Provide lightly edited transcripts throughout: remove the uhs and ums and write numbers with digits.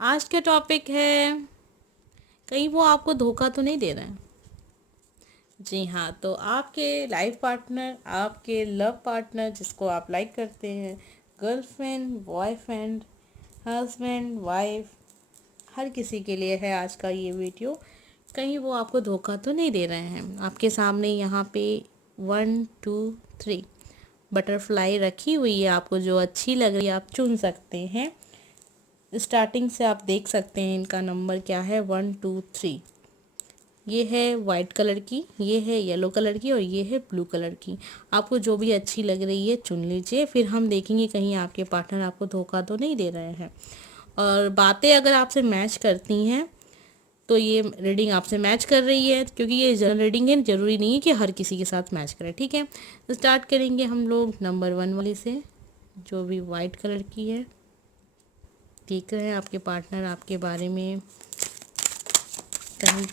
आज का टॉपिक है, कहीं वो आपको धोखा तो नहीं दे रहे हैं। जी हाँ, तो आपके लाइफ पार्टनर, आपके लव पार्टनर जिसको आप लाइक करते हैं, गर्लफ्रेंड, बॉयफ्रेंड, हस्बैंड, वाइफ, हर किसी के लिए है आज का ये वीडियो। कहीं वो आपको धोखा तो नहीं दे रहे हैं। आपके सामने यहाँ पे 1 2 3 बटरफ्लाई रखी हुई है। आपको जो अच्छी लग रही है आप चुन सकते हैं। स्टार्टिंग से आप देख सकते हैं इनका नंबर क्या है, 1 2 3। ये है वाइट कलर की, ये है येलो कलर की और ये है ब्लू कलर की। आपको जो भी अच्छी लग रही है चुन लीजिए। फिर हम देखेंगे कहीं आपके पार्टनर आपको धोखा तो नहीं दे रहे हैं। और बातें अगर आपसे मैच करती हैं तो ये रीडिंग आपसे मैच कर रही है, क्योंकि ये जनरल रीडिंग है, ज़रूरी नहीं है कि हर किसी के साथ मैच करे। ठीक है, तो स्टार्ट करेंगे हम लोग नंबर 1 वाले से, जो भी वाइट कलर की है। देख रहे हैं आपके पार्टनर आपके बारे में कहीं,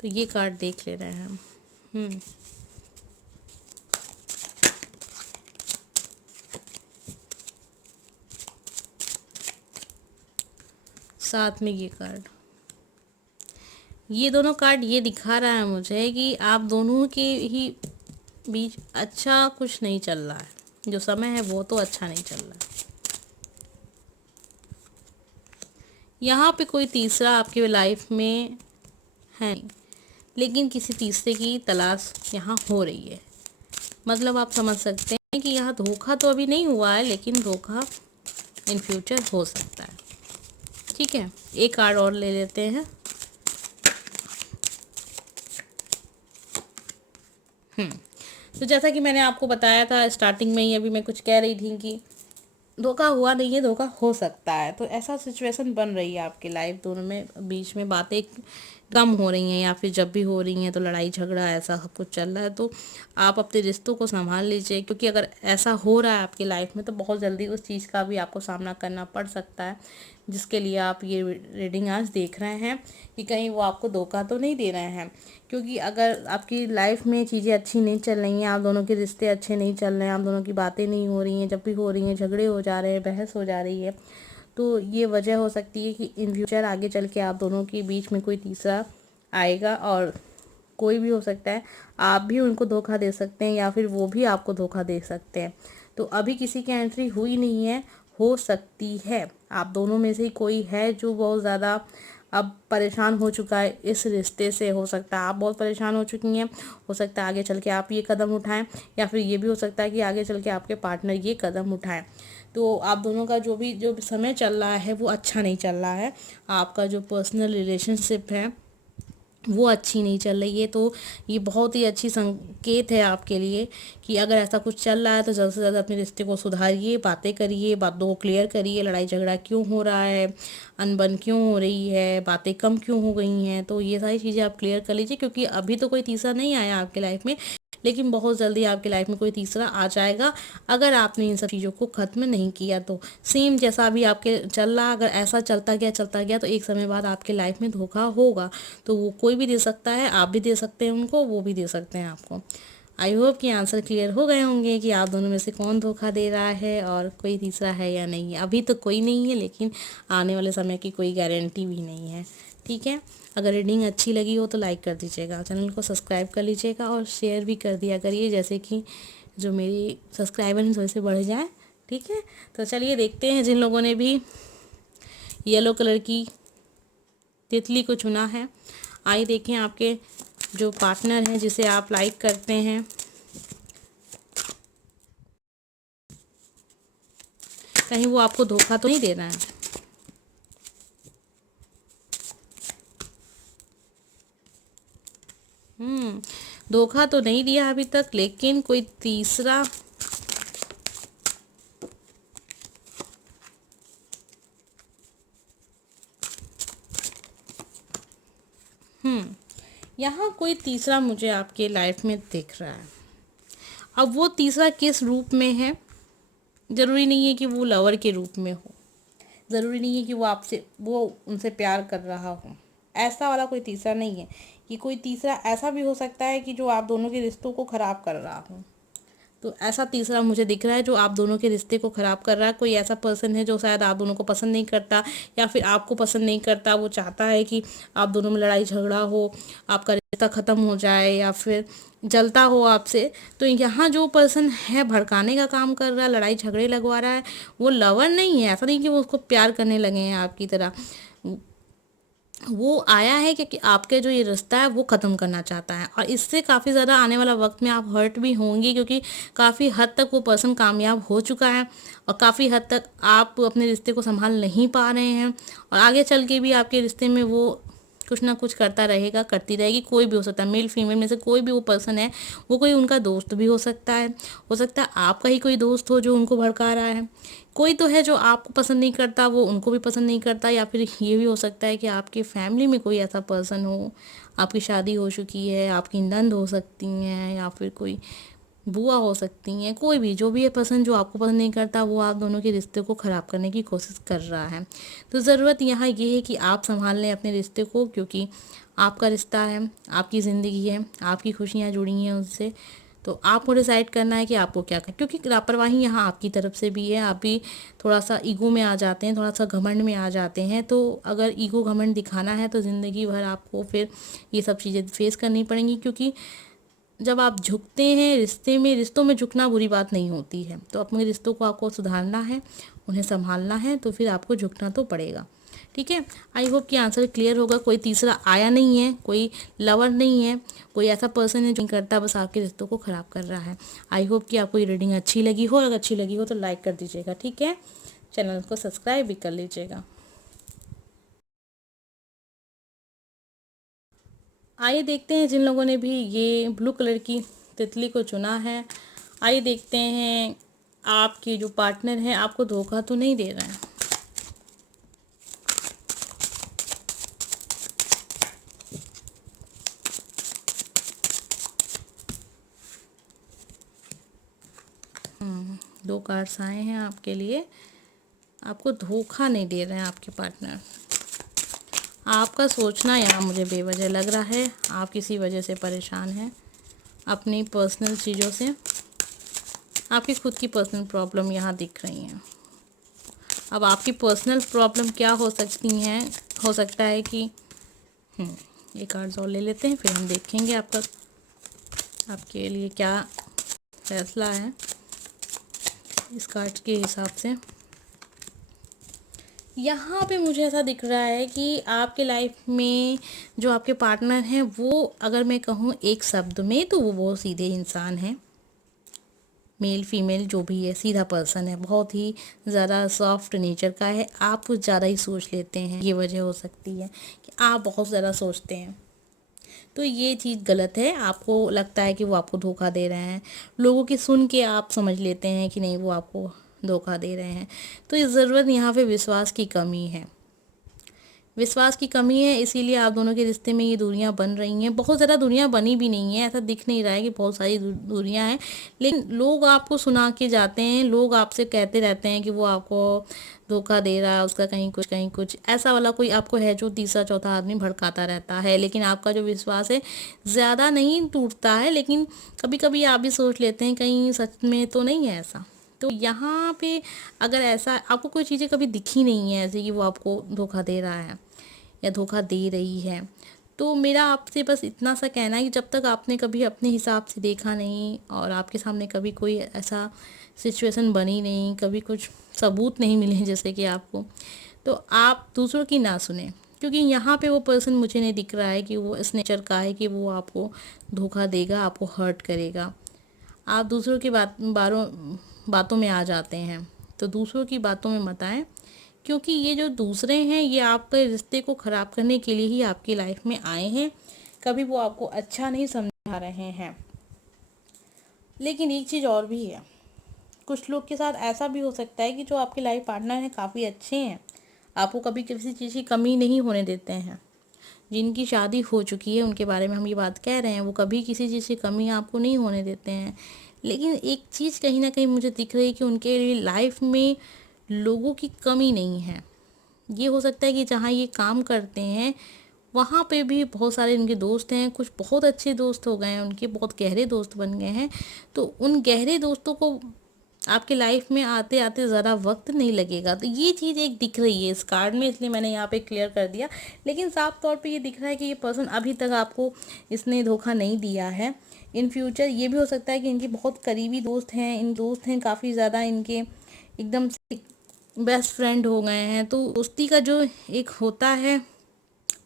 तो ये कार्ड देख ले रहे हैं हम। साथ में ये कार्ड, ये दोनों कार्ड ये दिखा रहा है मुझे कि आप दोनों के ही बीच अच्छा कुछ नहीं चल रहा है। जो समय है वो तो अच्छा नहीं चल रहा है। यहाँ पे कोई तीसरा आपके लाइफ में है नहीं, लेकिन किसी तीसरे की तलाश यहाँ हो रही है। मतलब आप समझ सकते हैं कि यहाँ धोखा तो अभी नहीं हुआ है, लेकिन धोखा इन फ्यूचर हो सकता है। ठीक है, एक कार्ड और ले लेते हैं। तो जैसा कि मैंने आपको बताया था स्टार्टिंग में ही, अभी मैं कुछ कह रही थी कि धोखा हुआ नहीं है, धोखा हो सकता है। तो ऐसा सिचुएशन बन रही है आपकी लाइफ दोनों में, बीच में बातें कम हो रही हैं, या फिर जब भी हो रही हैं तो लड़ाई झगड़ा ऐसा सब कुछ चल रहा है। तो आप अपने रिश्तों को संभाल लीजिए, क्योंकि अगर ऐसा हो रहा है आपकी लाइफ में तो बहुत जल्दी उस चीज़ का भी आपको सामना करना पड़ सकता है, जिसके लिए आप ये रीडिंग आज देख रहे हैं कि कहीं वो आपको धोखा तो नहीं दे रहे हैं। क्योंकि अगर आपकी लाइफ में चीज़ें अच्छी नहीं चल रही हैं, आप दोनों के रिश्ते अच्छे नहीं चल रहे हैं, आप दोनों की बातें नहीं हो रही हैं, जब भी हो रही हैं झगड़े हो जा रहे हैं, बहस हो जा रही है, तो ये वजह हो सकती है कि इन फ्यूचर आगे चल के आप दोनों के बीच में कोई तीसरा आएगा। और कोई भी हो सकता है, आप भी उनको धोखा दे सकते हैं या फिर वो भी आपको धोखा दे सकते हैं। तो अभी किसी की एंट्री हुई नहीं है, हो सकती है आप दोनों में से ही कोई है जो बहुत ज़्यादा अब परेशान हो चुका है इस रिश्ते से। हो सकता है आप बहुत परेशान हो चुकी हैं, हो सकता है आगे चल के आप ये कदम उठाएं, या फिर ये भी हो सकता है कि आगे चल के आपके पार्टनर ये कदम उठाएं। तो आप दोनों का जो भी समय चल रहा है वो अच्छा नहीं चल रहा है। आपका जो पर्सनल रिलेशनशिप है वो अच्छी नहीं चल रही है। तो ये बहुत ही अच्छी संकेत है आपके लिए कि अगर ऐसा कुछ चल रहा है तो ज़्यादा से ज़्यादा अपने रिश्ते को सुधारिए, बातें करिए, बातों को क्लियर करिए। लड़ाई झगड़ा क्यों हो रहा है, अनबन क्यों हो रही है, बातें कम क्यों हो गई हैं, तो ये सारी चीज़ें आप क्लियर कर लीजिए। क्योंकि अभी तो कोई तीसरा नहीं आया आपके लाइफ में, लेकिन बहुत जल्दी आपकी लाइफ में कोई तीसरा आ जाएगा अगर आपने इन सब चीज़ों को ख़त्म नहीं किया तो। सेम जैसा अभी आपके चल रहा, अगर ऐसा चलता गया तो एक समय बाद आपके लाइफ में धोखा होगा। तो वो कोई भी दे सकता है, आप भी दे सकते हैं उनको, वो भी दे सकते हैं आपको। आई होप कि आंसर क्लियर हो गए होंगे कि आप दोनों में से कौन धोखा दे रहा है और कोई तीसरा है या नहीं है। अभी तो कोई नहीं है, लेकिन आने वाले समय की कोई गारंटी भी नहीं है। ठीक है, अगर रीडिंग अच्छी लगी हो तो लाइक कर दीजिएगा, चैनल को सब्सक्राइब कर लीजिएगा और शेयर भी कर दिया करिए, जैसे कि जो मेरी सब्सक्राइबर हैं थोड़े से बढ़ जाए। ठीक है, तो चलिए देखते हैं जिन लोगों ने भी येलो कलर की तितली को चुना है। आइए देखें आपके जो पार्टनर हैं जिसे आप लाइक करते हैं, कहीं वो आपको धोखा तो नहीं दे रहा है। धोखा तो नहीं दिया अभी तक, लेकिन कोई तीसरा यहाँ कोई तीसरा मुझे आपके लाइफ में दिख रहा है। अब वो तीसरा किस रूप में है, ज़रूरी नहीं है कि वो लवर के रूप में हो, ज़रूरी नहीं है कि वो उनसे प्यार कर रहा हो। ऐसा वाला कोई तीसरा नहीं है। कि कोई तीसरा ऐसा भी हो सकता है कि जो आप दोनों के रिश्तों को ख़राब कर रहा हो। तो ऐसा तीसरा मुझे दिख रहा है जो आप दोनों के रिश्ते को ख़राब कर रहा है। कोई ऐसा पर्सन है जो शायद आप दोनों को पसंद नहीं करता या फिर आपको पसंद नहीं करता, वो चाहता है कि आप दोनों में लड़ाई झगड़ा हो, आपका रिश्ता ख़त्म हो जाए या फिर जलता हो आपसे। तो यहाँ जो पर्सन है भड़काने का काम कर रहा है, लड़ाई झगड़े लगवा रहा है, वो लवर नहीं है। ऐसा नहीं कि वो उसको प्यार करने लगे हैं आपकी तरह। वो आया है क्योंकि आपके जो ये रिश्ता है वो ख़त्म करना चाहता है, और इससे काफ़ी ज़्यादा आने वाला वक्त में आप हर्ट भी होंगी, क्योंकि काफ़ी हद तक वो पर्सन कामयाब हो चुका है और काफ़ी हद तक आप अपने रिश्ते को संभाल नहीं पा रहे हैं, और आगे चल के भी आपके रिश्ते में वो कुछ ना कुछ करता रहेगा, करती रहेगी। कोई भी हो सकता है, मेल फीमेल में से कोई भी वो पर्सन है, वो कोई उनका दोस्त भी हो सकता है आपका ही कोई दोस्त हो जो उनको भड़का रहा है। कोई तो है जो आपको पसंद नहीं करता, वो उनको भी पसंद नहीं करता, या फिर ये भी हो सकता है कि आपके फैमिली में कोई ऐसा पर्सन हो, आपकी शादी हो चुकी है, आपकी नंद हो सकती हैं या फिर कोई बुआ हो सकती हैं, कोई भी जो भी है पर्सन जो आपको पसंद नहीं करता, वो आप दोनों के रिश्ते को ख़राब करने की कोशिश कर रहा है। तो ज़रूरत यहाँ ये है कि आप संभाल लें अपने रिश्ते को, क्योंकि आपका रिश्ता है, आपकी ज़िंदगी है, आपकी खुशियाँ जुड़ी हैं उससे। तो आपको डिसाइड करना है कि आपको क्या करना, क्योंकि लापरवाही यहाँ आपकी तरफ से भी है। आप भी थोड़ा सा ईगो में आ जाते हैं, थोड़ा सा घमंड में आ जाते हैं। तो अगर ईगो घमंड दिखाना है तो ज़िंदगी भर आपको फिर ये सब चीज़ें फेस करनी पड़ेंगी, क्योंकि जब आप झुकते हैं रिश्तों में झुकना बुरी बात नहीं होती है। तो अपने रिश्तों को आपको सुधारना है, उन्हें संभालना है, तो फिर आपको झुकना तो पड़ेगा। ठीक है, आई होप कि आंसर क्लियर होगा। कोई तीसरा आया नहीं है, कोई लवर नहीं है, कोई ऐसा पर्सन है जो नहीं करता, बस आपके रिश्तों को ख़राब कर रहा है। आई होप कि आपको ये रीडिंग अच्छी लगी हो, अगर अच्छी लगी हो तो लाइक कर दीजिएगा। ठीक है, चैनल को सब्सक्राइब भी कर लीजिएगा। आइए देखते हैं जिन लोगों ने भी ये ब्लू कलर की तितली को चुना है, आइए देखते हैं आपके जो पार्टनर है आपको धोखा तो नहीं दे रहा है। दो कार्ड्स आए हैं आपके लिए, आपको धोखा नहीं दे रहे हैं आपके पार्टनर। आपका सोचना यहाँ मुझे बेवजह लग रहा है, आप किसी वजह से परेशान हैं अपनी पर्सनल चीज़ों से, आपकी खुद की पर्सनल प्रॉब्लम यहाँ दिख रही हैं। अब आपकी पर्सनल प्रॉब्लम क्या हो सकती हैं, हो सकता है कि ये कार्ड्स और ले लेते हैं, फिर हम देखेंगे आपके लिए क्या फैसला है इस कार्ड के हिसाब से। यहाँ पे मुझे ऐसा दिख रहा है कि आपके लाइफ में जो आपके पार्टनर हैं वो, अगर मैं कहूँ एक शब्द में, तो वो बहुत सीधे इंसान हैं। मेल फीमेल जो भी है, सीधा पर्सन है, बहुत ही ज़्यादा सॉफ्ट नेचर का है। आप कुछ ज़्यादा ही सोच लेते हैं, ये वजह हो सकती है कि आप बहुत ज़्यादा सोचते हैं। तो ये चीज़ गलत है, आपको लगता है कि वो आपको धोखा दे रहे हैं। लोगों की सुन के आप समझ लेते हैं कि नहीं वो आपको धोखा दे रहे हैं। तो इस ज़रूरत यहाँ पे विश्वास की कमी है, विश्वास की कमी है, इसीलिए आप दोनों के रिश्ते में ये दूरियां बन रही हैं। बहुत ज़्यादा दूरियां बनी भी नहीं है, ऐसा दिख नहीं रहा है कि बहुत सारी दूरियां हैं, लेकिन लोग आपको सुना के जाते हैं, लोग आपसे कहते रहते हैं कि वो आपको धोखा दे रहा है, उसका कहीं कुछ ऐसा वाला कोई आपको है जो तीसरा चौथा आदमी भड़काता रहता है। लेकिन आपका जो विश्वास है ज़्यादा नहीं टूटता है, लेकिन कभी कभी आप भी सोच लेते हैं कहीं सच में तो नहीं है ऐसा। तो यहाँ पे अगर ऐसा आपको कोई चीज़ें कभी दिखी नहीं है ऐसे कि वो आपको धोखा दे रहा है या धोखा दे रही है, तो मेरा आपसे बस इतना सा कहना है कि जब तक आपने कभी अपने हिसाब से देखा नहीं और आपके सामने कभी कोई ऐसा सिचुएशन बनी नहीं, कभी कुछ सबूत नहीं मिले जैसे कि आपको, तो आप दूसरों की ना सुने। क्योंकि यहाँ पे वो पर्सन मुझे नहीं दिख रहा है कि वो इस नेचर का है कि वो आपको धोखा देगा, आपको हर्ट करेगा। आप दूसरों की बातों में आ जाते हैं, तो दूसरों की बातों में मत आएँ, क्योंकि ये जो दूसरे हैं ये आपके रिश्ते को ख़राब करने के लिए ही आपकी लाइफ में आए हैं, कभी वो आपको अच्छा नहीं समझा रहे हैं। लेकिन एक चीज़ और भी है, कुछ लोग के साथ ऐसा भी हो सकता है कि जो आपके लाइफ पार्टनर हैं काफ़ी अच्छे हैं, आपको कभी किसी चीज़ की कमी नहीं होने देते हैं। जिनकी शादी हो चुकी है उनके बारे में हम ये बात कह रहे हैं, वो कभी किसी चीज़ की कमी आपको नहीं होने देते हैं। लेकिन एक चीज़ कहीं ना कहीं मुझे दिख रही है कि उनके लिए लाइफ में लोगों की कमी नहीं है। ये हो सकता है कि जहाँ ये काम करते हैं वहाँ पे भी बहुत सारे इनके दोस्त हैं, कुछ बहुत अच्छे दोस्त हो गए हैं उनके, बहुत गहरे दोस्त बन गए हैं। तो उन गहरे दोस्तों को आपके लाइफ में आते आते ज़रा वक्त नहीं लगेगा। तो ये चीज़ एक दिख रही है इस कार्ड में, इसलिए मैंने यहाँ पे क्लियर कर दिया। लेकिन साफ तौर पे ये दिख रहा है कि ये पर्सन अभी तक आपको इसने धोखा नहीं दिया है। इन फ्यूचर ये भी हो सकता है कि इनके बहुत करीबी दोस्त हैं, इन दोस्त हैं काफ़ी ज़्यादा इनके, एकदम से बेस्ट फ्रेंड हो गए हैं। तो दोस्ती का जो एक होता है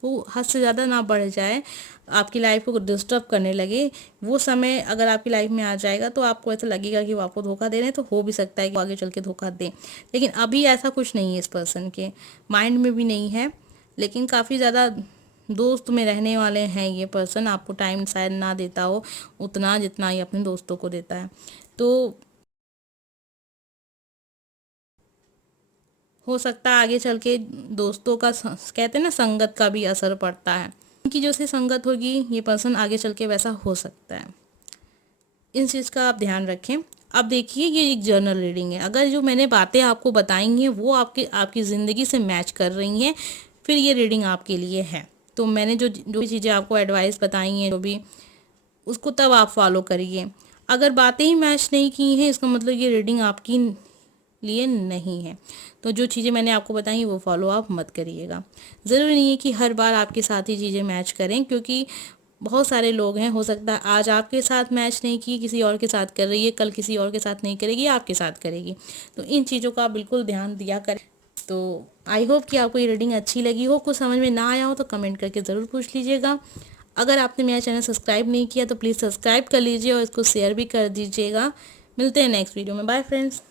वो हद से ज़्यादा ना बढ़ जाए, आपकी लाइफ को डिस्टर्ब करने लगे। वो समय अगर आपकी लाइफ में आ जाएगा तो आपको ऐसा लगेगा कि वो आपको धोखा दे रहे हैं। तो हो भी सकता है कि वो आगे चल के धोखा दें, लेकिन अभी ऐसा कुछ नहीं है, इस पर्सन के माइंड में भी नहीं है। लेकिन काफ़ी ज़्यादा दोस्त में रहने वाले हैं ये पर्सन, आपको टाइम शायद ना देता हो उतना जितना ये अपने दोस्तों को देता है। तो हो सकता है आगे चल के दोस्तों का कहते हैं ना, संगत का भी असर पड़ता है। उनकी जो सी संगत होगी ये पर्सन आगे चल के वैसा हो सकता है। इन चीज़ का आप ध्यान रखें। अब देखिए, ये एक जर्नल रीडिंग है। अगर जो मैंने बातें आपको बताई हैं वो आपकी ज़िंदगी से मैच कर रही हैं, फिर ये रीडिंग आपके लिए है। तो मैंने जो जो भी चीज़ें आपको एडवाइस बताई हैं, जो भी, उसको तब आप फॉलो करिए। अगर बातें ही मैच नहीं की हैं, इसका मतलब ये रीडिंग आपकी लिए नहीं है। तो जो चीज़ें मैंने आपको बताई वो फॉलो आप मत करिएगा। ज़रूरी नहीं है कि हर बार आपके साथ ही चीज़ें मैच करें, क्योंकि बहुत सारे लोग हैं, हो सकता है आज आपके साथ मैच नहीं की, किसी और के साथ कर रही है, कल किसी और के साथ नहीं करेगी, आपके साथ करेगी। तो इन चीज़ों का आप बिल्कुल ध्यान दिया करें। तो आई होप कि आपको ये रीडिंग अच्छी लगी हो। कुछ समझ में ना आया हो तो कमेंट करके ज़रूर पूछ लीजिएगा। अगर आपने मेरा चैनल सब्सक्राइब नहीं किया तो प्लीज़ सब्सक्राइब कर लीजिए और इसको शेयर भी कर दीजिएगा। मिलते हैं नेक्स्ट वीडियो में। Bye friends.